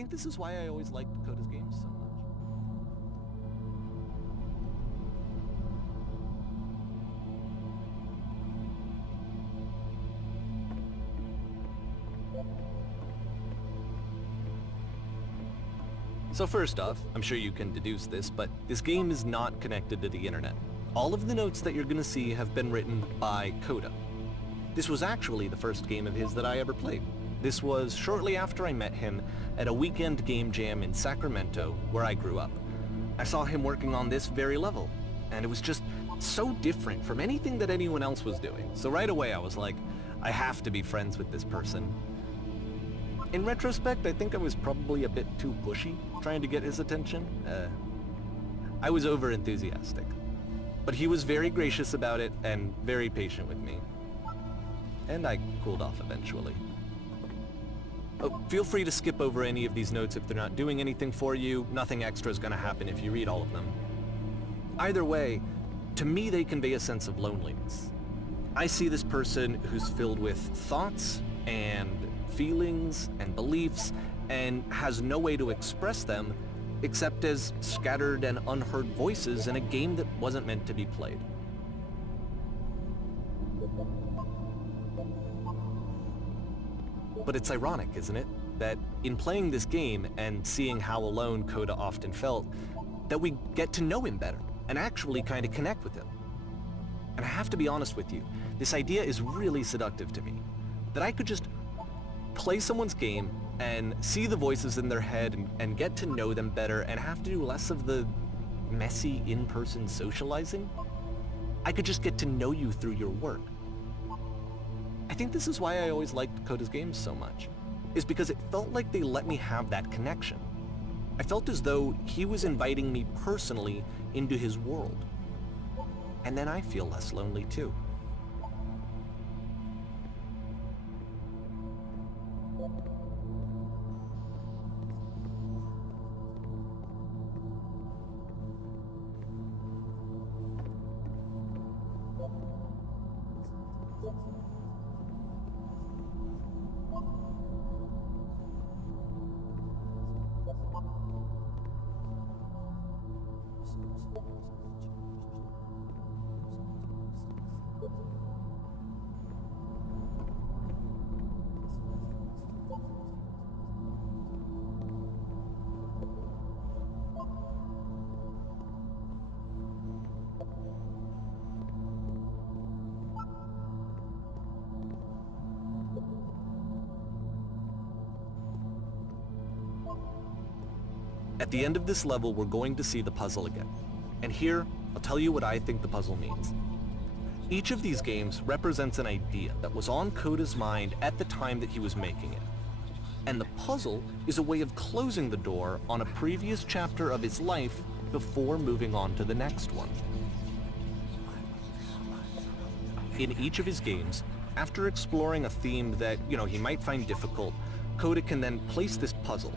think this is why I always liked Coda's games so much. So first off, I'm sure you can deduce this, but this game is not connected to the internet. All of the notes that you're gonna see have been written by Coda. This was actually the first game of his that I ever played. This was shortly after I met him at a weekend game jam in Sacramento, where I grew up. I saw him working on this very level, and it was just so different from anything that anyone else was doing. So right away I was like, I have to be friends with this person. In retrospect, I think I was probably a bit too pushy, trying to get his attention. I was over-enthusiastic. But he was very gracious about it and very patient with me. And I cooled off eventually. Oh, feel free to skip over any of these notes if they're not doing anything for you. Nothing extra is going to happen if you read all of them. Either way, to me they convey a sense of loneliness. I see this person who's filled with thoughts and feelings and beliefs and has no way to express them except as scattered and unheard voices in a game that wasn't meant to be played. But it's ironic, isn't it, that in playing this game and seeing how alone Coda often felt, that we get to know him better and actually kind of connect with him. And I have to be honest with you, this idea is really seductive to me, that I could just play someone's game and see the voices in their head and get to know them better and have to do less of the messy in-person socializing. I could just get to know you through your work. I think this is why I always liked Coda's games so much, is because it felt like they let me have that connection. I felt as though he was inviting me personally into his world. And then I feel less lonely too. At the end of this level, we're going to see the puzzle again. And here, I'll tell you what I think the puzzle means. Each of these games represents an idea that was on Coda's mind at the time that he was making it. And the puzzle is a way of closing the door on a previous chapter of his life before moving on to the next one. In each of his games, after exploring a theme that, he might find difficult, Coda can then place this puzzle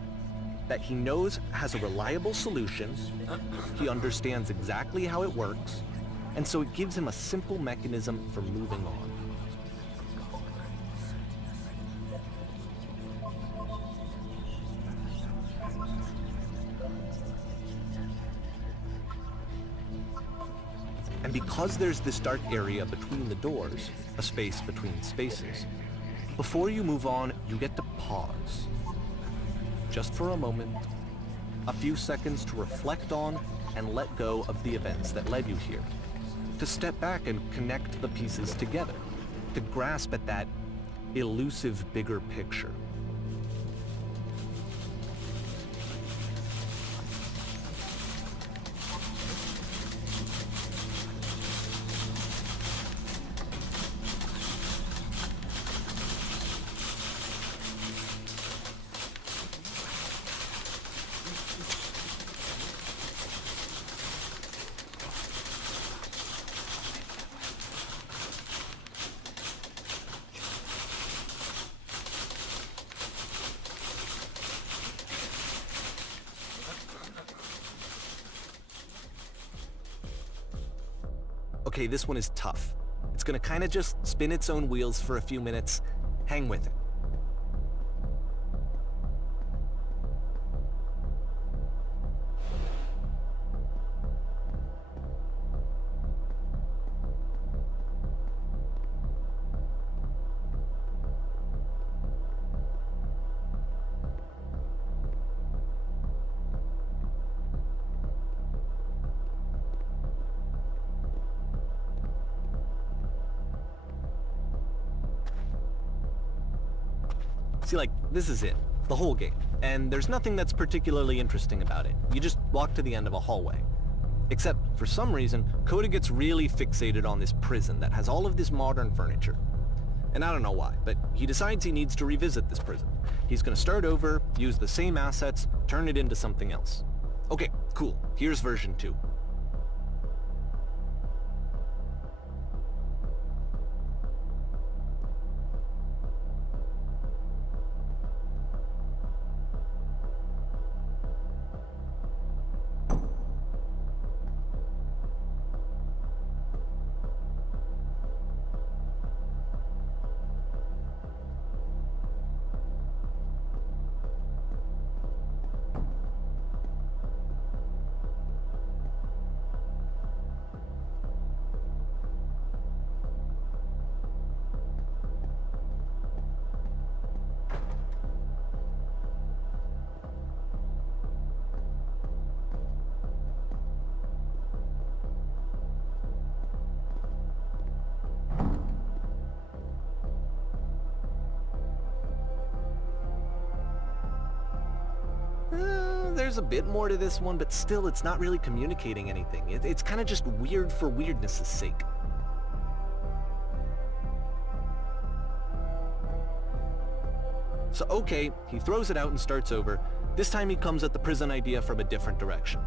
that he knows has a reliable solution, he understands exactly how it works, and so it gives him a simple mechanism for moving on. And because there's this dark area between the doors, a space between spaces, before you move on, you get to pause. Just for a moment, a few seconds to reflect on and let go of the events that led you here. To step back and connect the pieces together. To grasp at that elusive bigger picture. Okay, this one is tough. It's gonna kind of just spin its own wheels for a few minutes. Hang with it. See, like, this is it. The whole game. And there's nothing that's particularly interesting about it. You just walk to the end of a hallway. Except, for some reason, Coda gets really fixated on this prison that has all of this modern furniture. And I don't know why, but he decides he needs to revisit this prison. He's gonna start over, use the same assets, turn it into something else. Okay, cool. Here's version 2. There's a bit more to this one, but still it's not really communicating anything. It's kind of just weird for weirdness' sake. So okay, he throws it out and starts over. This time he comes at the prison idea from a different direction.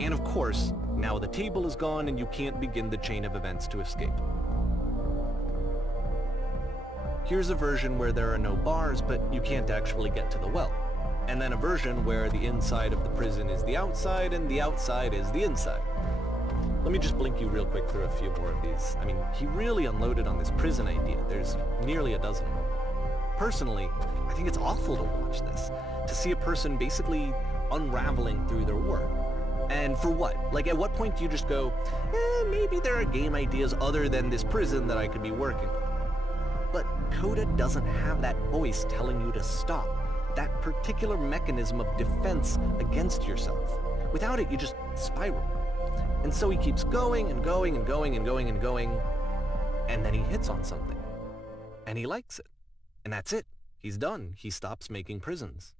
And of course, now the table is gone and you can't begin the chain of events to escape. Here's a version where there are no bars, but you can't actually get to the well. And then a version where the inside of the prison is the outside and the outside is the inside. Let me just blink you real quick through a few more of these. I mean, he really unloaded on this prison idea. There's nearly a dozen of them. Personally, I think it's awful to watch this, to see a person basically unraveling through their work. And for what? Like, at what point do you just go, maybe there are game ideas other than this prison that I could be working on? But Coda doesn't have that voice telling you to stop, that particular mechanism of defense against yourself. Without it, you just spiral. And so he keeps going and going and going and going and going, and then he hits on something. And he likes it. And that's it. He's done. He stops making prisons.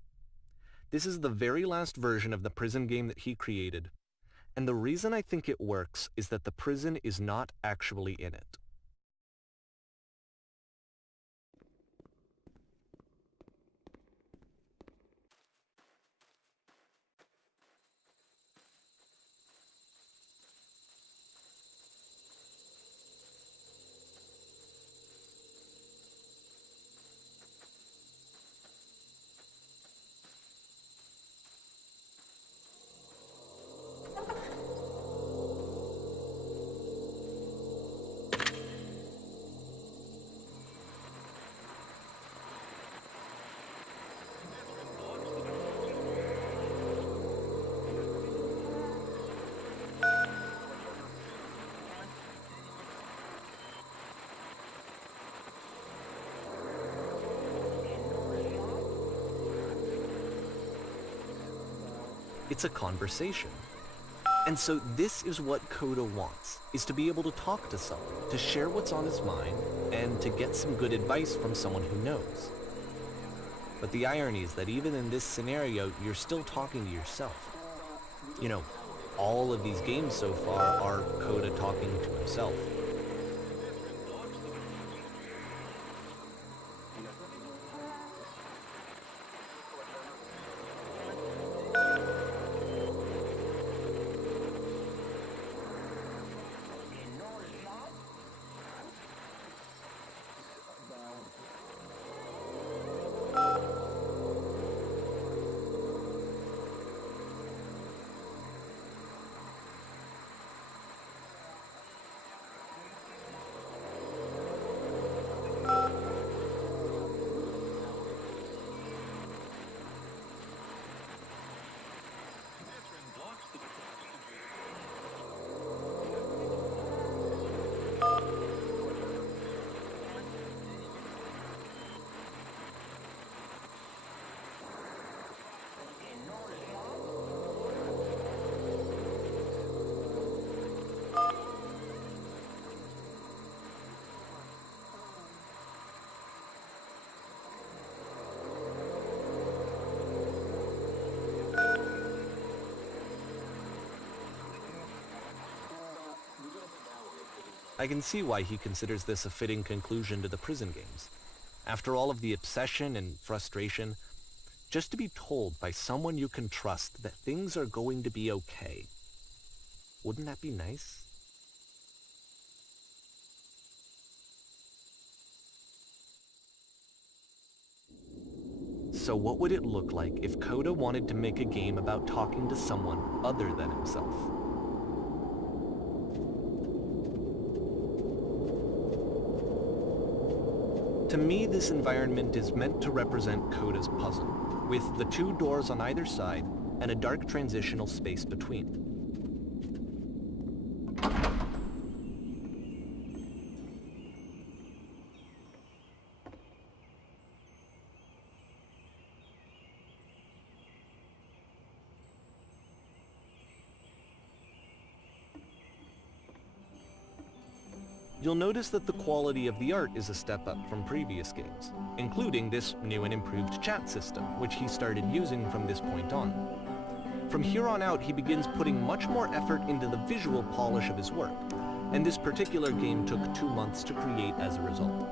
This is the very last version of the prison game that he created, and the reason I think it works is that the prison is not actually in it. It's a conversation. And so this is what Coda wants, is to be able to talk to someone, to share what's on his mind, and to get some good advice from someone who knows. But the irony is that even in this scenario, you're still talking to yourself. You know, all of these games so far are Coda talking to himself. I can see why he considers this a fitting conclusion to the prison games. After all of the obsession and frustration, just to be told by someone you can trust that things are going to be okay. Wouldn't that be nice? So what would it look like if Coda wanted to make a game about talking to someone other than himself? To me, this environment is meant to represent Coda's puzzle, with the two doors on either side and a dark transitional space between. You'll notice that the quality of the art is a step up from previous games, including this new and improved chat system, which he started using from this point on. From here on out, he begins putting much more effort into the visual polish of his work, and this particular game took 2 months to create as a result.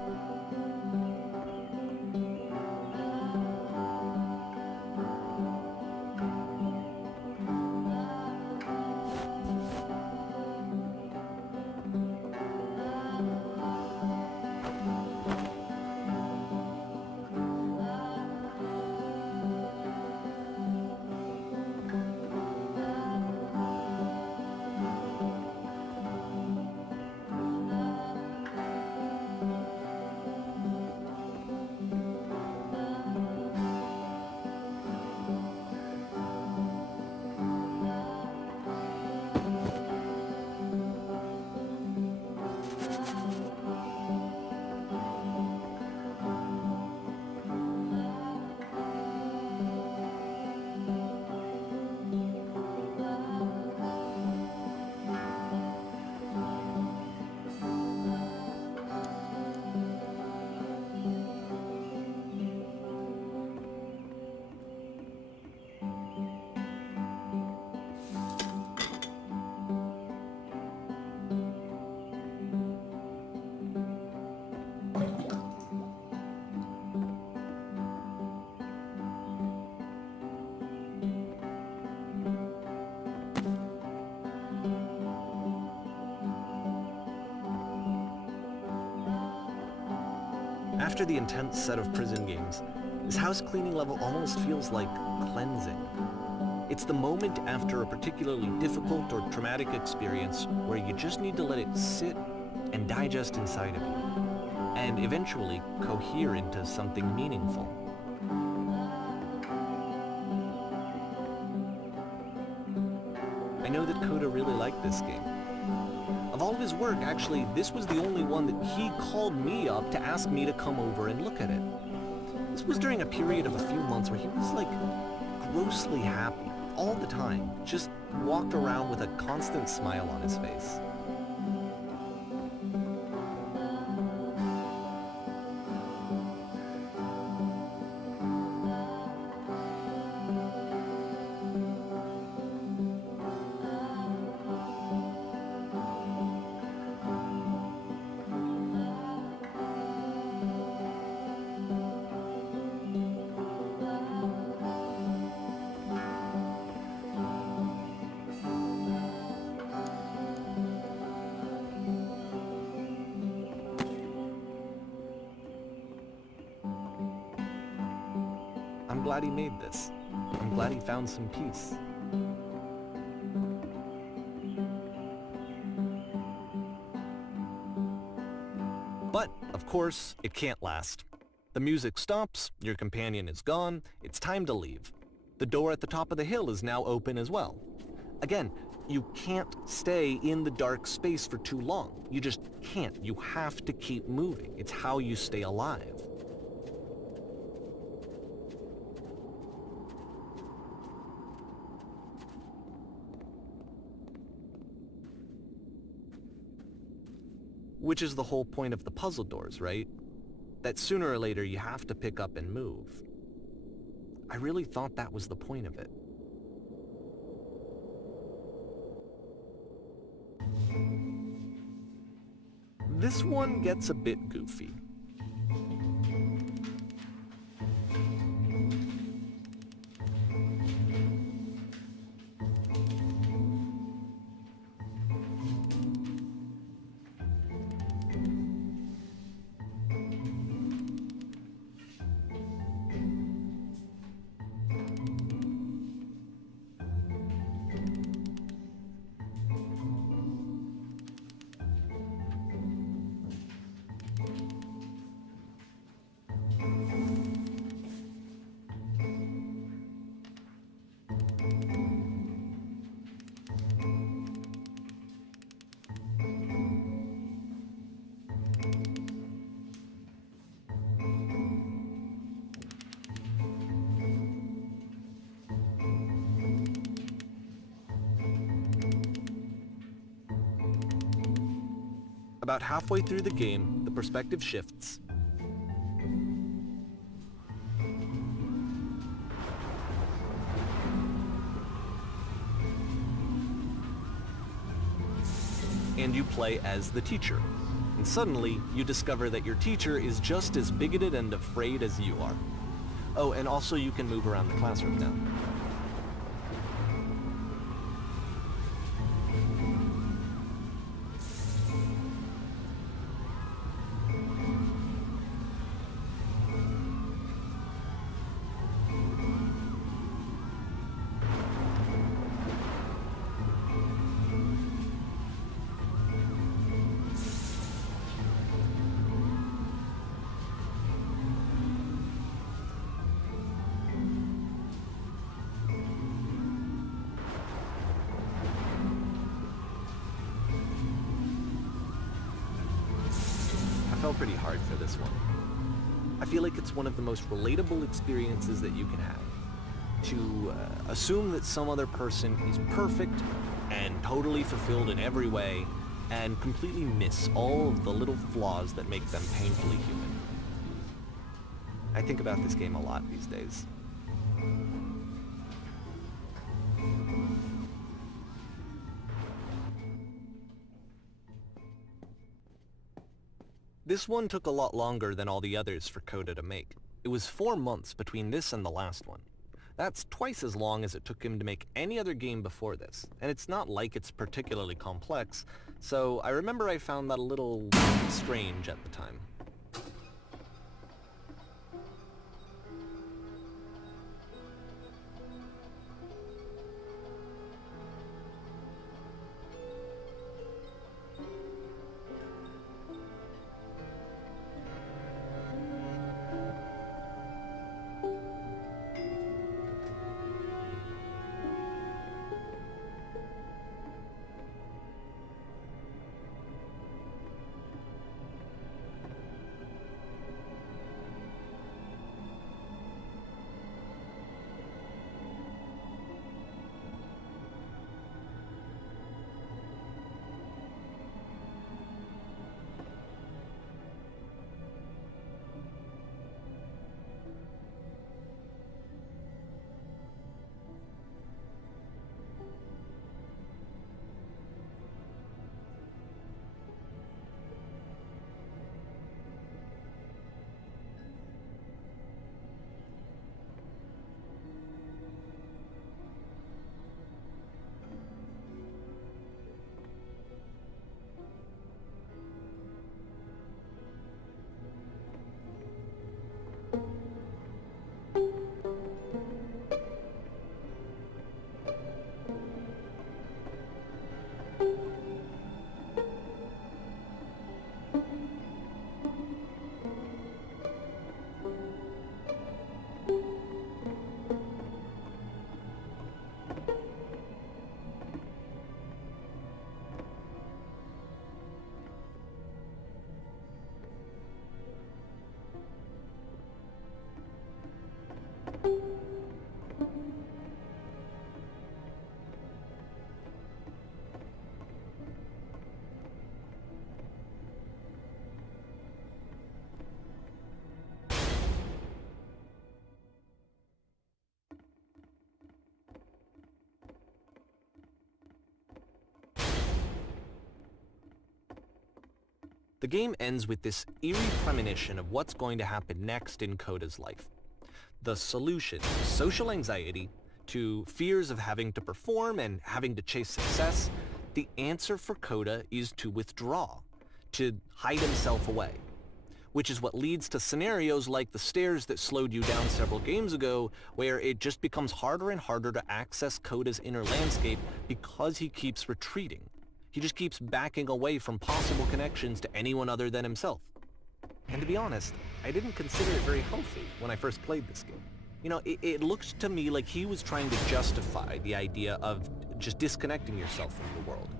After the intense set of prison games, this house cleaning level almost feels like cleansing. It's the moment after a particularly difficult or traumatic experience where you just need to let it sit and digest inside of you, and eventually cohere into something meaningful. I know that Coda really liked this game. Of all of his work, actually, this was the only one that he called me up to ask me to come over and look at it. This was during a period of a few months where he was, like, grossly happy. all the time, just walked around with a constant smile on his face. I'm glad he made this. I'm glad he found some peace. But, of course, it can't last. The music stops, your companion is gone, it's time to leave. The door at the top of the hill is now open as well. Again, you can't stay in the dark space for too long. You just can't. You have to keep moving. It's how you stay alive. Which is the whole point of the puzzle doors, right? That sooner or later you have to pick up and move. I really thought that was the point of it. This one gets a bit goofy. About halfway through the game, the perspective shifts. And you play as the teacher. And suddenly, you discover that your teacher is just as bigoted and afraid as you are. Oh, and also you can move around the classroom now. I fell pretty hard for this one. I feel like it's one of the most relatable experiences that you can have. To assume that some other person is perfect and totally fulfilled in every way, and completely miss all of the little flaws that make them painfully human. I think about this game a lot these days. This one took a lot longer than all the others for Coda to make. It was 4 months between this and the last one. That's twice as long as it took him to make any other game before this, and it's not like it's particularly complex, so I remember I found that a little strange at the time. The game ends with this eerie premonition of what's going to happen next in Coda's life. The solution to social anxiety, to fears of having to perform and having to chase success, the answer for Coda is to withdraw, to hide himself away. Which is what leads to scenarios like the stairs that slowed you down several games ago, where it just becomes harder and harder to access Coda's inner landscape because he keeps retreating. He just keeps backing away from possible connections to anyone other than himself. And to be honest, I didn't consider it very healthy when I first played this game. You know, it looked to me like he was trying to justify the idea of just disconnecting yourself from the world.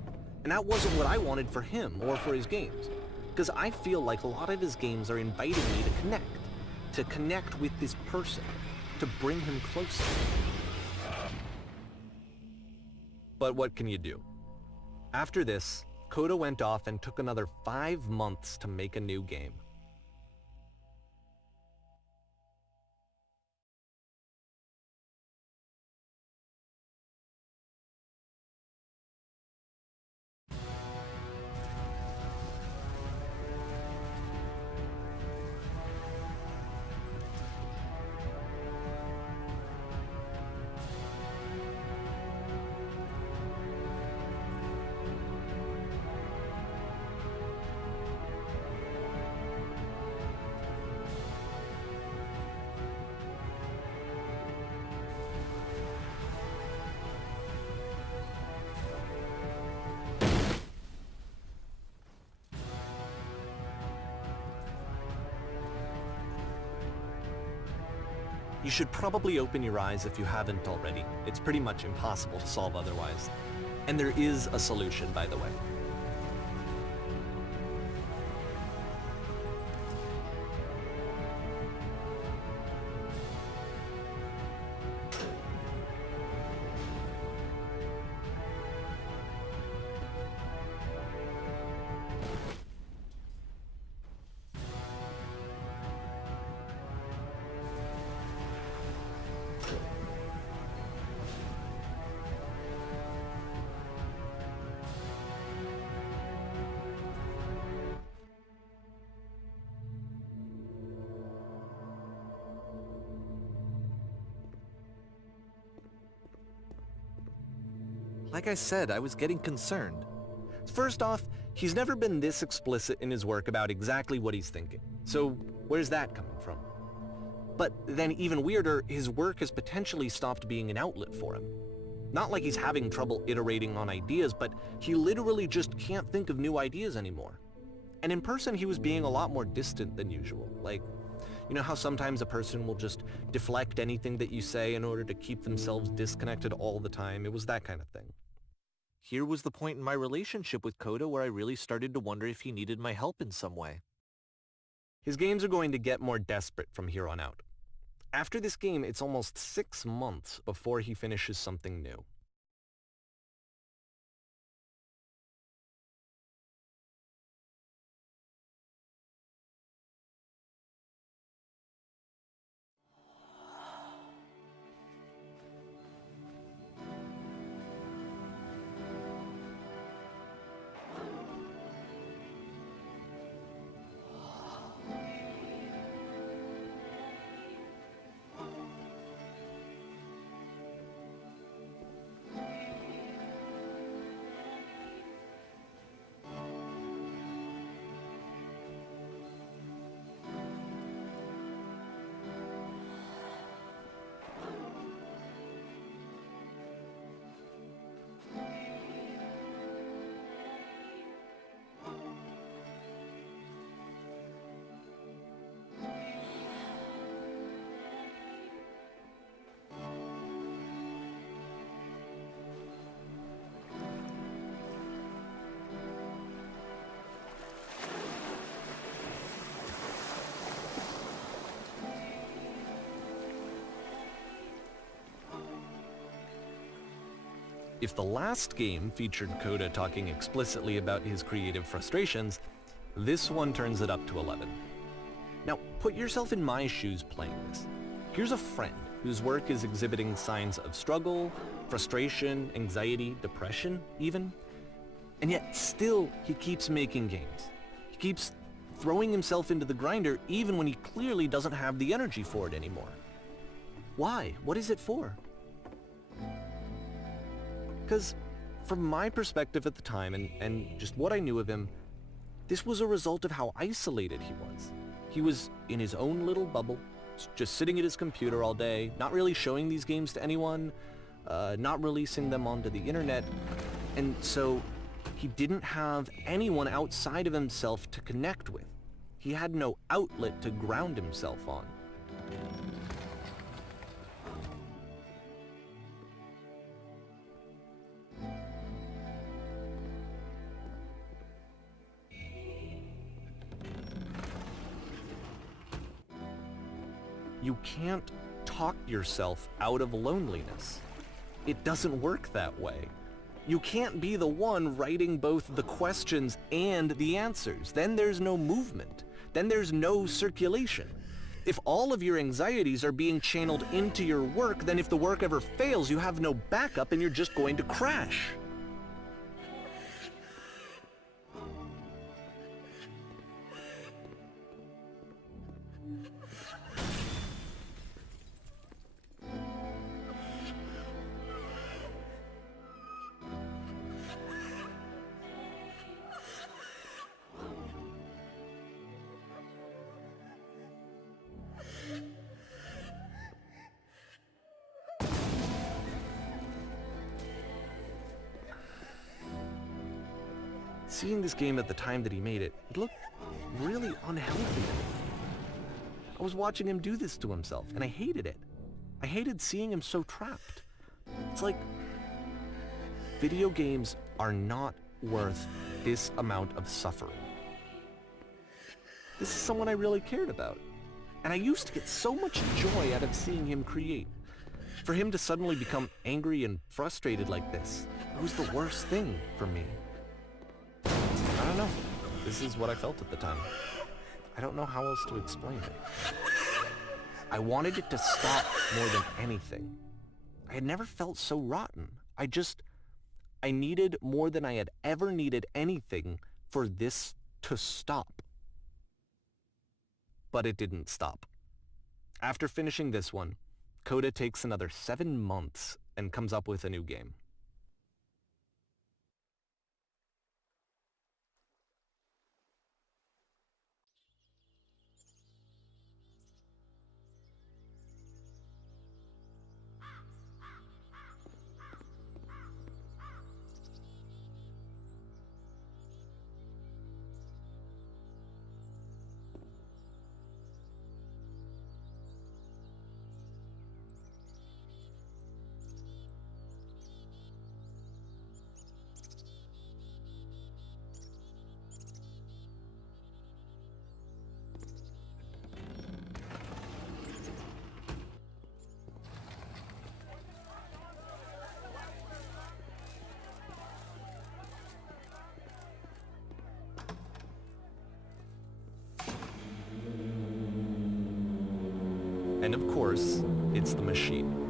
And that wasn't what I wanted for him or for his games. Because I feel like a lot of his games are inviting me to connect with this person, to bring him closer. But what can you do? After this, Coda went off and took another 5 months to make a new game. You should probably open your eyes if you haven't already. It's pretty much impossible to solve otherwise. And there is a solution, by the way. Like I said, I was getting concerned. First off, he's never been this explicit in his work about exactly what he's thinking. So where's that coming from? But then even weirder, his work has potentially stopped being an outlet for him. Not like he's having trouble iterating on ideas, but he literally just can't think of new ideas anymore. And in person, he was being a lot more distant than usual. Like, you know how sometimes a person will just deflect anything that you say in order to keep themselves disconnected all the time? It was that kind of thing. Here was the point in my relationship with Coda where I really started to wonder if he needed my help in some way. His games are going to get more desperate from here on out. After this game, it's almost 6 months before he finishes something new. If the last game featured Coda talking explicitly about his creative frustrations, this one turns it up to 11. Now, put yourself in my shoes playing this. Here's a friend whose work is exhibiting signs of struggle, frustration, anxiety, depression even, and yet still he keeps making games. He keeps throwing himself into the grinder even when he clearly doesn't have the energy for it anymore. Why? What is it for? Because from my perspective at the time and just what I knew of him, this was a result of how isolated he was. He was in his own little bubble, just sitting at his computer all day, not really showing these games to anyone, not releasing them onto the internet, and so he didn't have anyone outside of himself to connect with. He had no outlet to ground himself on. You can't talk yourself out of loneliness. It doesn't work that way. You can't be the one writing both the questions and the answers. Then there's no movement. Then there's no circulation. If all of your anxieties are being channeled into your work, then if the work ever fails, you have no backup and you're just going to crash. Seeing this game at the time that he made it, it looked really unhealthy to me. I was watching him do this to himself, and I hated it. I hated seeing him so trapped. It's like, video games are not worth this amount of suffering. This is someone I really cared about, and I used to get so much joy out of seeing him create. For him to suddenly become angry and frustrated like this, it was the worst thing for me. I don't know. This is what I felt at the time. I don't know how else to explain it. I wanted it to stop more than anything. I had never felt so rotten. I needed more than I had ever needed anything for this to stop. But it didn't stop. After finishing this one, Coda takes another 7 months and comes up with a new game. And of course, it's the machine.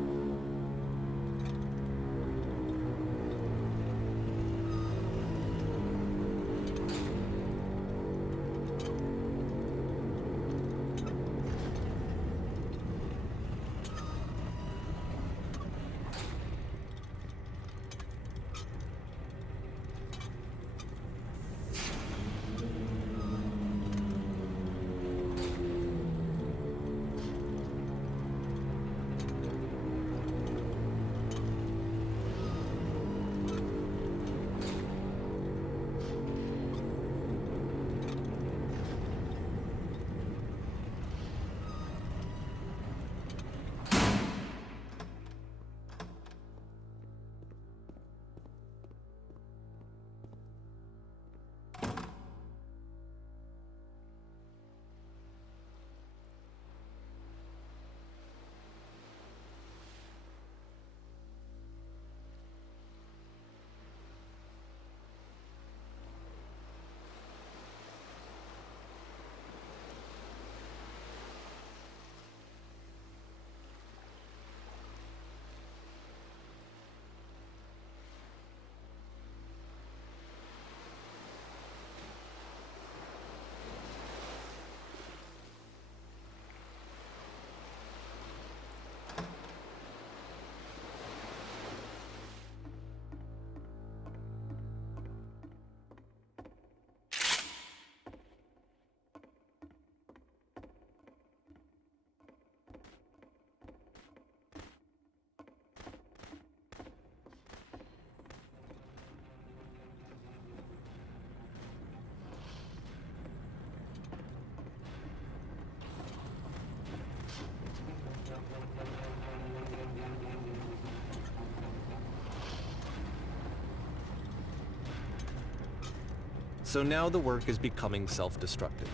So now the work is becoming self-destructive.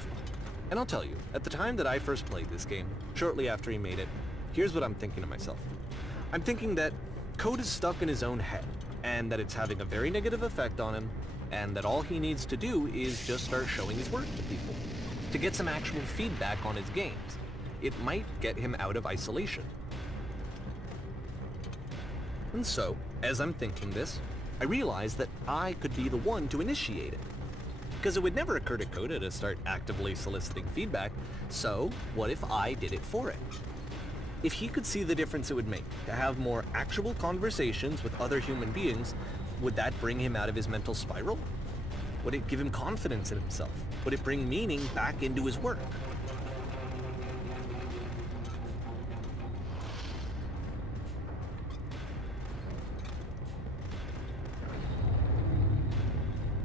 And I'll tell you, at the time that I first played this game, shortly after he made it, here's what I'm thinking to myself. I'm thinking that Code is stuck in his own head, and that it's having a very negative effect on him, and that all he needs to do is just start showing his work to people, to get some actual feedback on his games. It might get him out of isolation. And so, as I'm thinking this, I realize that I could be the one to initiate it. Because it would never occur to Coda to start actively soliciting feedback, so what if I did it for it? If he could see the difference it would make to have more actual conversations with other human beings, would that bring him out of his mental spiral? Would it give him confidence in himself? Would it bring meaning back into his work?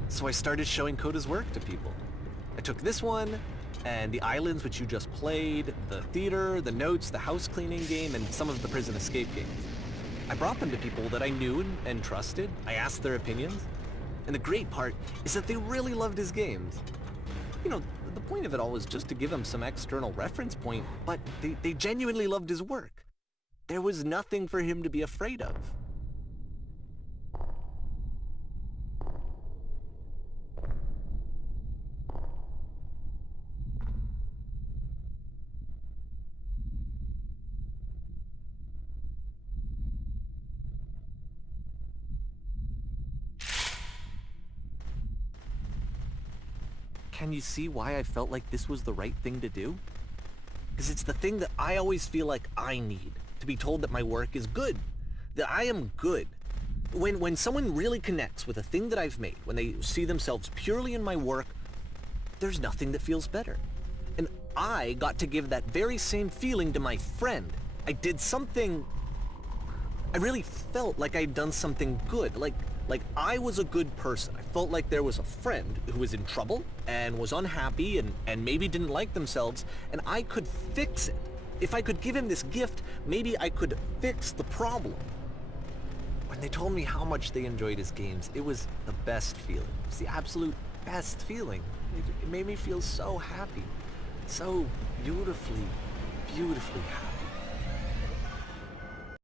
So I started showing Coda's work to people. I took this one, and the islands which you just played, the theater, the notes, the house cleaning game, and some of the prison escape games. I brought them to people that I knew and trusted. I asked their opinions. And the great part is that they really loved his games. You know, the point of it all was just to give him some external reference point, but they genuinely loved his work. There was nothing for him to be afraid of. Can you see why I felt like this was the right thing to do? Because it's the thing that I always feel like I need, to be told that my work is good, that I am good. When someone really connects with a thing that I've made, when they see themselves purely in my work, there's nothing that feels better. And I got to give that very same feeling to my friend. I did something... I really felt like I'd done something good, like I was a good person. I felt like there was a friend who was in trouble and was unhappy and maybe didn't like themselves, and I could fix it. If I could give him this gift, maybe I could fix the problem. When they told me how much they enjoyed his games, it was the best feeling. It was the absolute best feeling. It made me feel so happy. So beautifully, beautifully happy.